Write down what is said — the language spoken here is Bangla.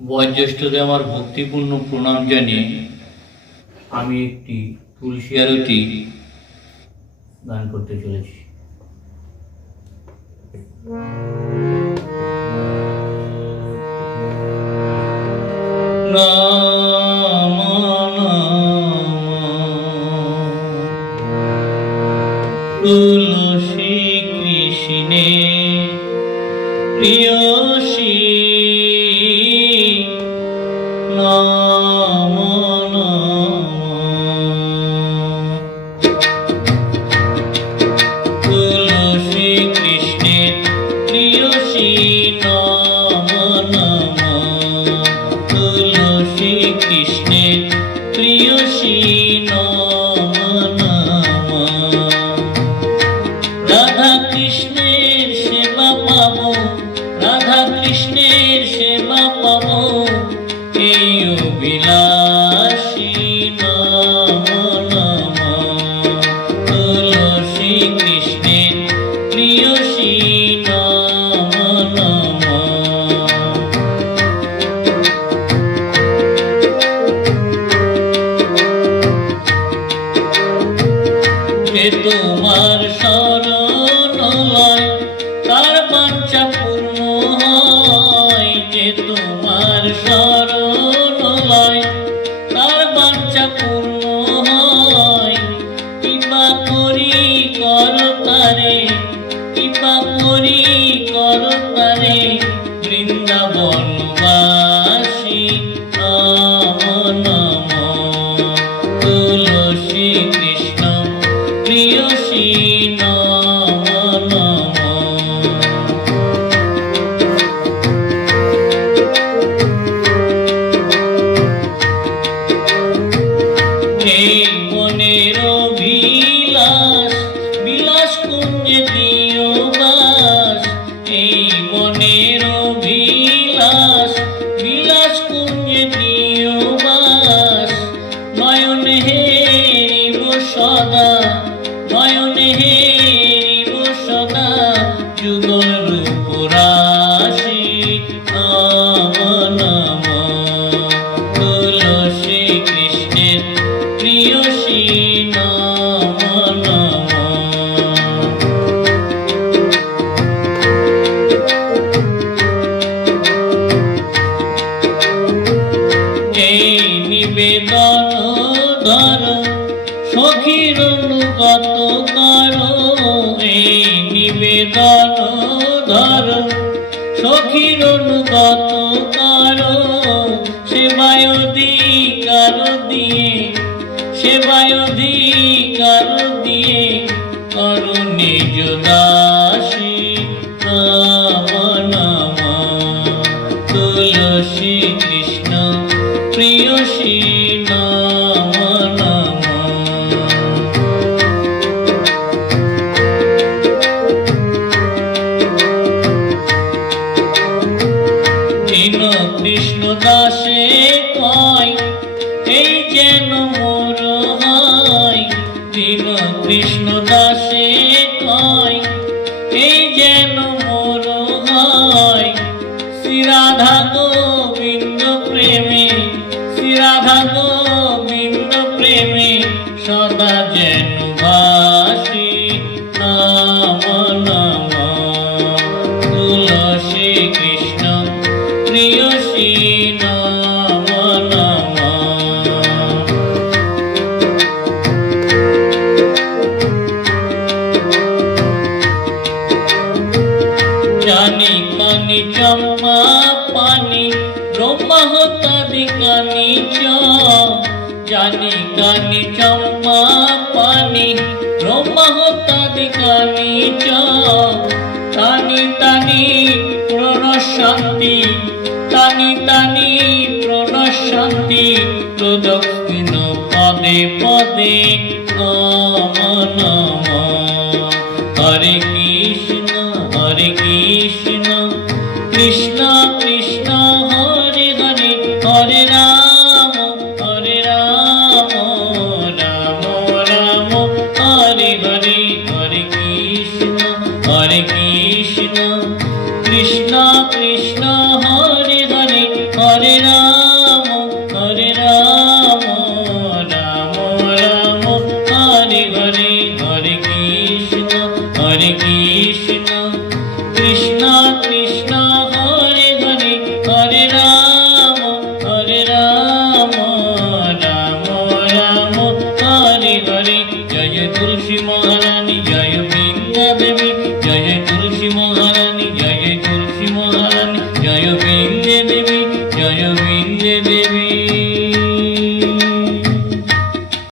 বয়োজ্যেষ্ঠদের আমার ভক্তিপূর্ণ প্রণাম জানিয়ে আমি একটি তুলসী আরতি গান করতে চলেছি। নাম তুলসী নাম নাম তুলসী কৃষ্ণের প্রিয়সী তোমার শরণ বাঞ্ছা পূর্ণ হয় কৃপা করি কর তারে কৃপা করি কর তারে বৃন্দাবনবাসী নম নিবেদন ধর সখীর অনুগত কর। এই নিবেদন ধর সখীর অনুগত কর। সেবায় অধিকার দিয়ে, সেবায় অধিকার দিয়ে, কর নিজ কৃষ্ণ দাসে কয়, এই যেন মোর হয়। দীন কৃষ্ণ দাসে কয়, এই যেন মোর হয়। শ্রী রাধা গোবিন্দ প্রেমে, শ্রী রাধা গোবিন্দ প্রেমে সদা যেন ভাসি কানি চম্মা পানি ব্রহ্মা হতাদি কানি চ জানি কানি চম্মা পানি ব্রহ্মা হতাদি কানি তানি তানি প্রণশান্তি তানি তানি প্রণশান্তি, প্রদক্ষিণ পদে পদে নম নম হরে কৃষ্ণ